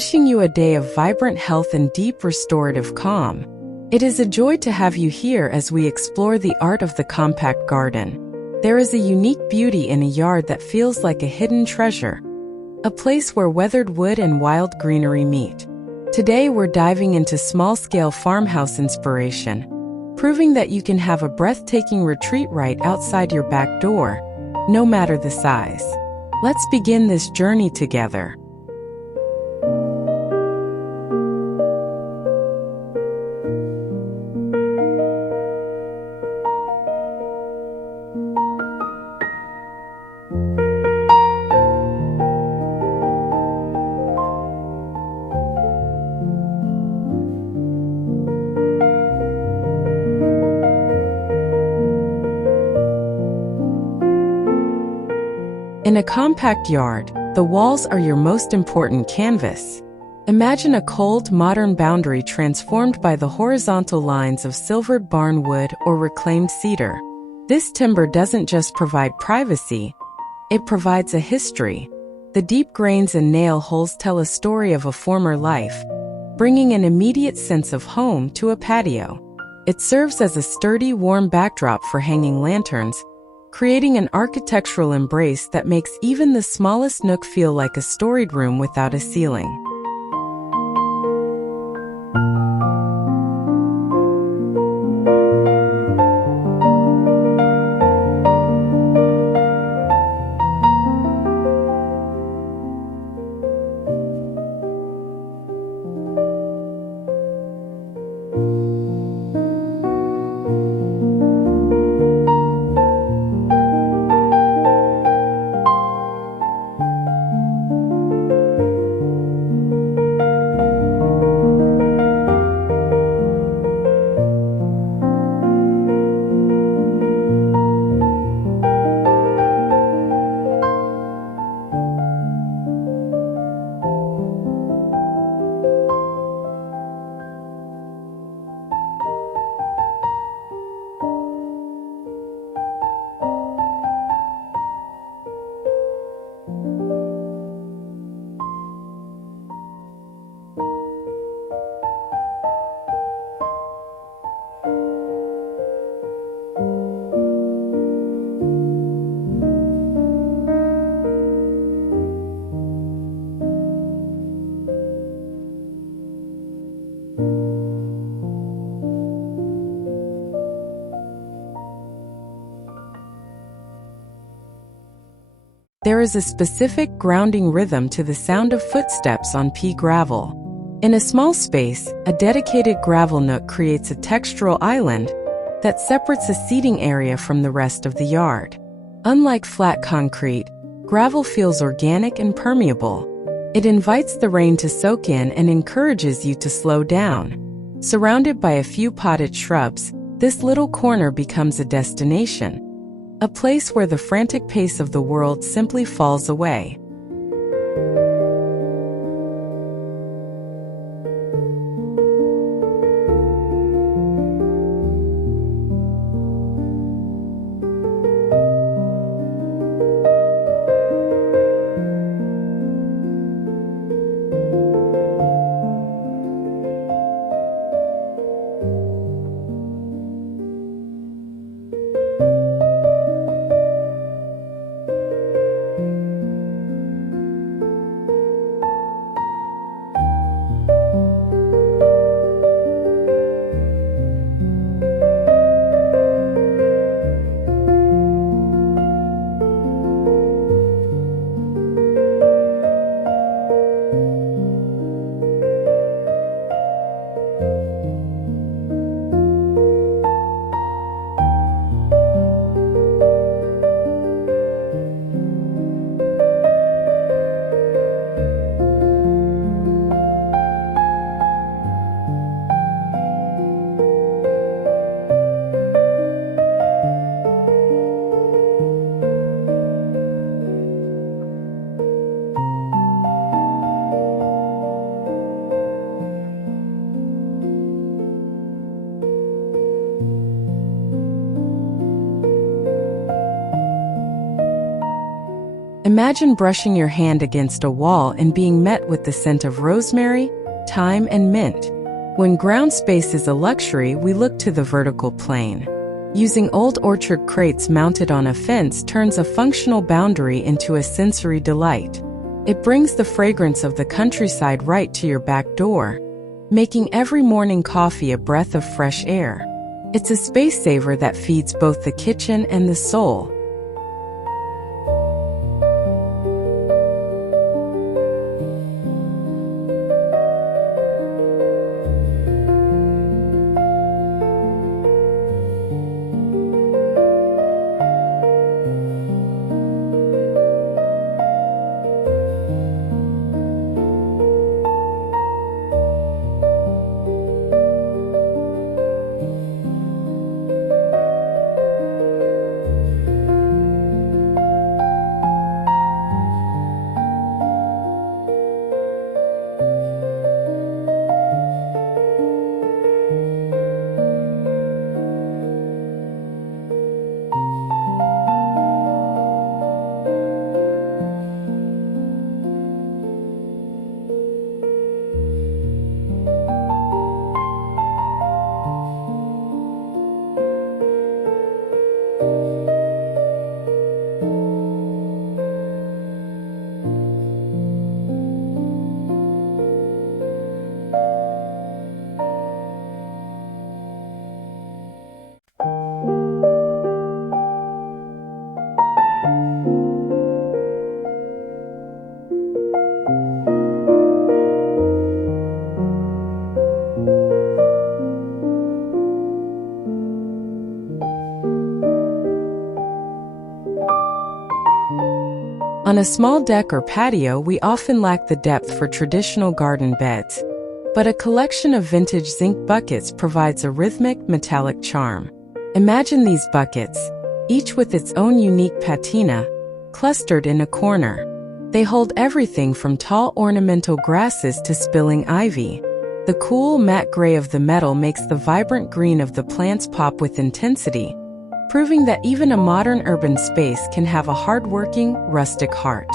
wishing you a day of vibrant health and deep restorative calm. It is a joy to have you here as we explore the art of the compact garden. There is a unique beauty in a yard that feels like a hidden treasure, a place where weathered wood and wild greenery meet. Today we're diving into small-scale farmhouse inspiration, proving that you can have a breathtaking retreat right outside your back door, no matter the size. Let's begin this journey together. In a compact yard, the walls are your most important canvas. Imagine a cold, modern boundary transformed by the horizontal lines of silvered barn wood or reclaimed cedar. This timber doesn't just provide privacy, it provides a history. The deep grains and nail holes tell a story of a former life, bringing an immediate sense of home to a patio. It serves as a sturdy, warm backdrop for hanging lanterns, creating an architectural embrace that makes even the smallest nook feel like a storied room without a ceiling. There is a specific grounding rhythm to the sound of footsteps on pea gravel. In a small space, a dedicated gravel nook creates a textural island that separates a seating area from the rest of the yard. Unlike flat concrete, gravel feels organic and permeable. It invites the rain to soak in and encourages you to slow down. Surrounded by a few potted shrubs, this little corner becomes a destination, a place where the frantic pace of the world simply falls away. Imagine brushing your hand against a wall and being met with the scent of rosemary, thyme, and mint. When ground space is a luxury, we look to the vertical plane. Using old orchard crates mounted on a fence turns a functional boundary into a sensory delight. It brings the fragrance of the countryside right to your back door, making every morning coffee a breath of fresh air. It's a space saver that feeds both the kitchen and the soul. On a small deck or patio, we often lack the depth for traditional garden beds, but a collection of vintage zinc buckets provides a rhythmic, metallic charm. Imagine these buckets, each with its own unique patina, clustered in a corner. They hold everything from tall ornamental grasses to spilling ivy. The cool, matte gray of the metal makes the vibrant green of the plants pop with intensity, proving that even a modern urban space can have a hard-working, rustic heart.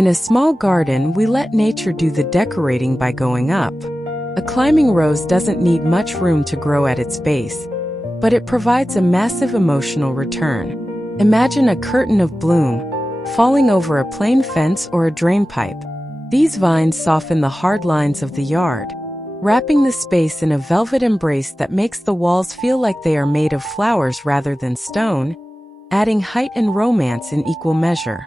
In a small garden, we let nature do the decorating by going up. A climbing rose doesn't need much room to grow at its base, but it provides a massive emotional return. Imagine a curtain of bloom falling over a plain fence or a drain pipe. These vines soften the hard lines of the yard, wrapping the space in a velvet embrace that makes the walls feel like they are made of flowers rather than stone, adding height and romance in equal measure.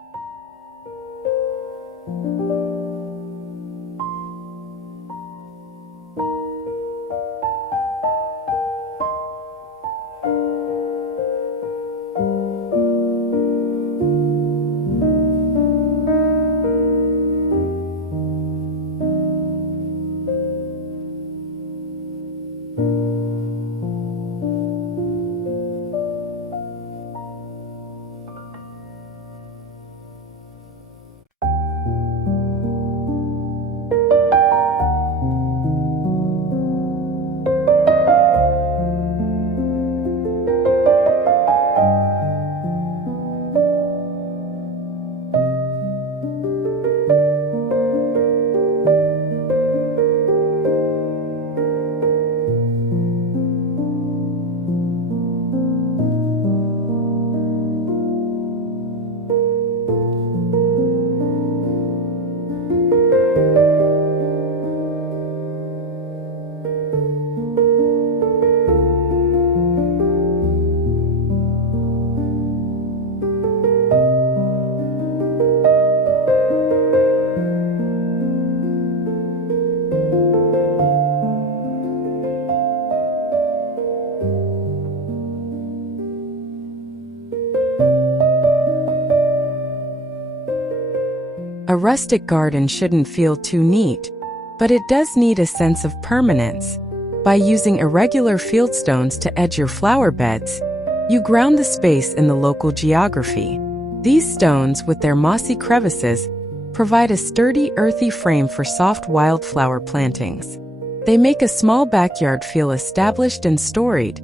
A rustic garden shouldn't feel too neat, but it does need a sense of permanence. By using irregular fieldstones to edge your flower beds, you ground the space in the local geography. These stones, with their mossy crevices, provide a sturdy, earthy frame for soft wildflower plantings. They make a small backyard feel established and storied,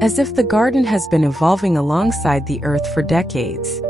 as if the garden has been evolving alongside the earth for decades.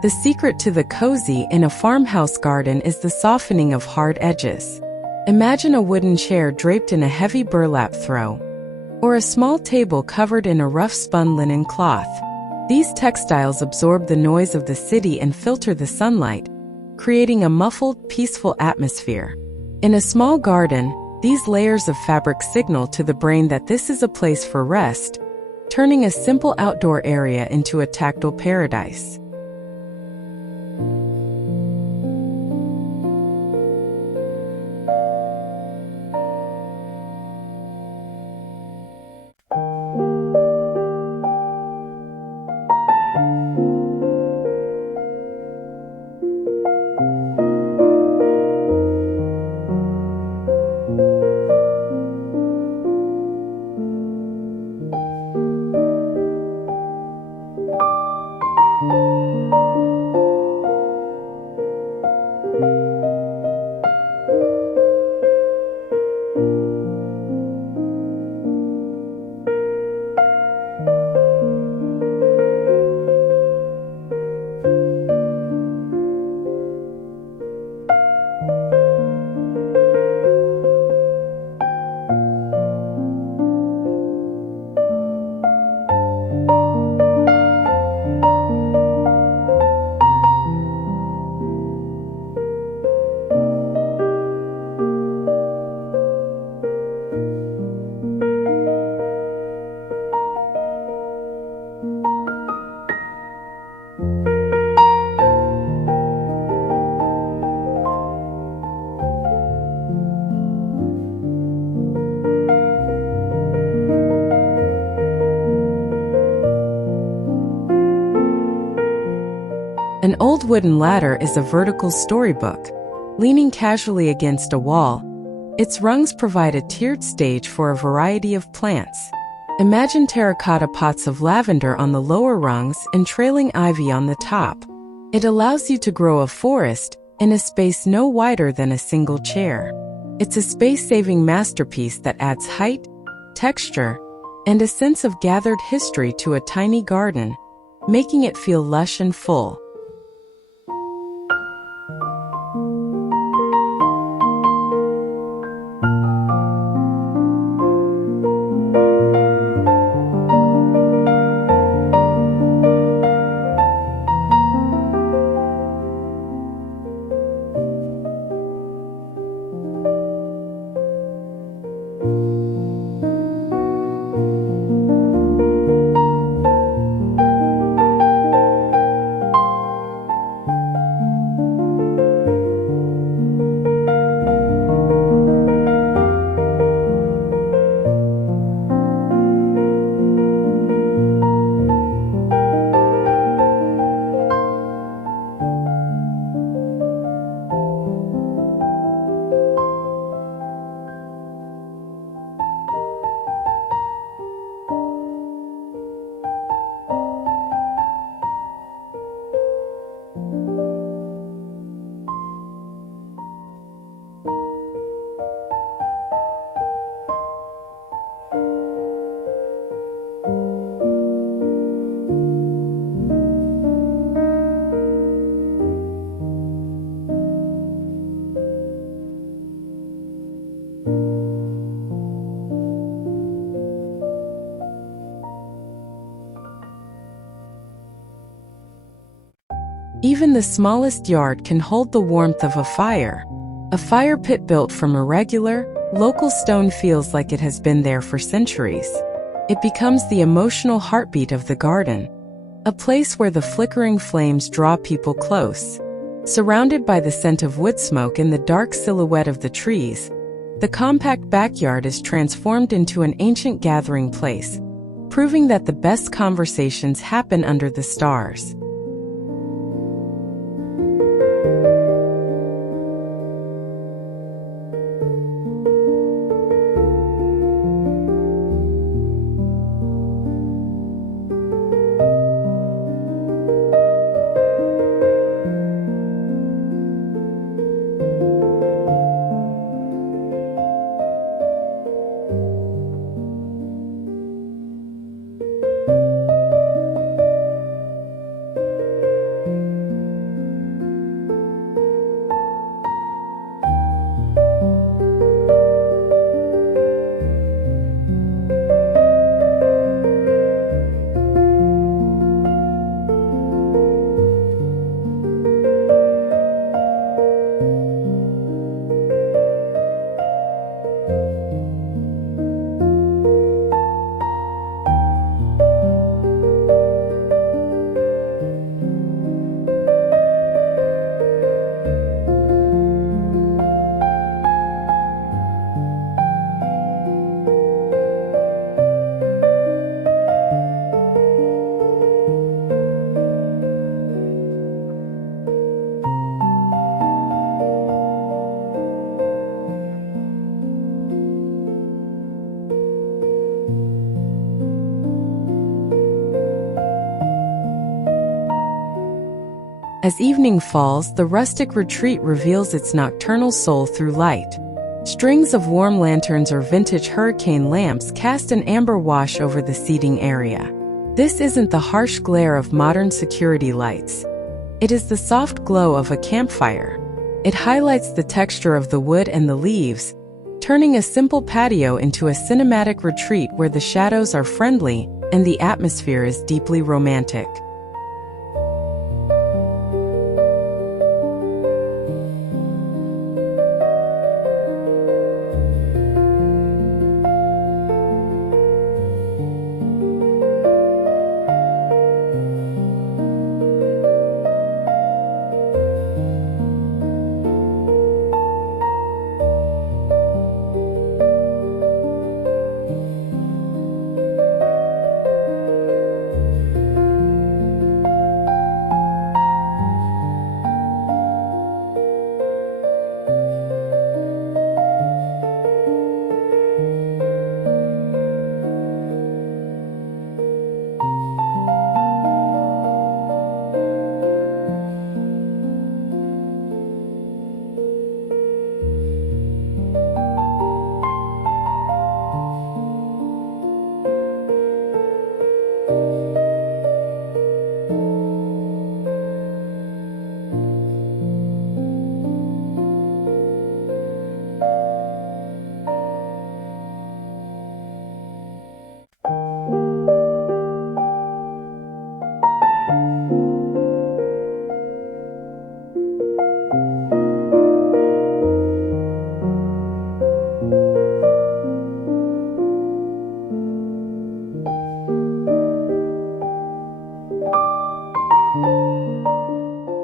The secret to the cozy in a farmhouse garden is the softening of hard edges. Imagine a wooden chair draped in a heavy burlap throw, or a small table covered in a rough spun linen cloth. These textiles absorb the noise of the city and filter the sunlight, creating a muffled, peaceful atmosphere. In a small garden, these layers of fabric signal to the brain that this is a place for rest, turning a simple outdoor area into a tactile paradise. An old wooden ladder is a vertical storybook, leaning casually against a wall. Its rungs provide a tiered stage for a variety of plants. Imagine terracotta pots of lavender on the lower rungs and trailing ivy on the top. It allows you to grow a forest in a space no wider than a single chair. It's a space-saving masterpiece that adds height, texture, and a sense of gathered history to a tiny garden, making it feel lush and full. Even the smallest yard can hold the warmth of a fire. A fire pit built from irregular, local stone feels like it has been there for centuries. It becomes the emotional heartbeat of the garden, a place where the flickering flames draw people close. Surrounded by the scent of wood smoke and the dark silhouette of the trees, the compact backyard is transformed into an ancient gathering place, proving that the best conversations happen under the stars. As evening falls, the rustic retreat reveals its nocturnal soul through light. Strings of warm lanterns or vintage hurricane lamps cast an amber wash over the seating area. This isn't the harsh glare of modern security lights. It is the soft glow of a campfire. It highlights the texture of the wood and the leaves, turning a simple patio into a cinematic retreat where the shadows are friendly and the atmosphere is deeply romantic.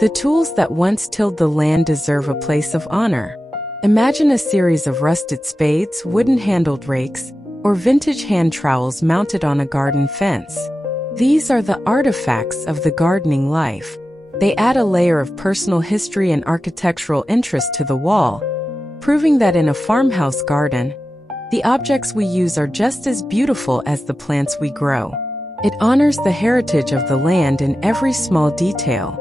The tools that once tilled the land deserve a place of honor. Imagine a series of rusted spades, wooden-handled rakes, or vintage hand trowels mounted on a garden fence. These are the artifacts of the gardening life. They add a layer of personal history and architectural interest to the wall, proving that in a farmhouse garden, the objects we use are just as beautiful as the plants we grow. It honors the heritage of the land in every small detail.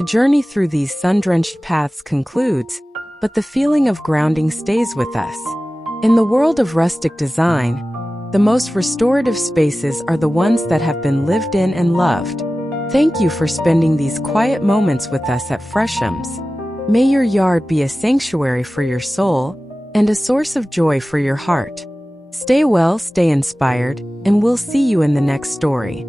The journey through these sun-drenched paths concludes, but the feeling of grounding stays with us. In the world of rustic design, the most restorative spaces are the ones that have been lived in and loved. Thank you for spending these quiet moments with us at Freshomz. May your yard be a sanctuary for your soul and a source of joy for your heart. Stay well, stay inspired, and we'll see you in the next story.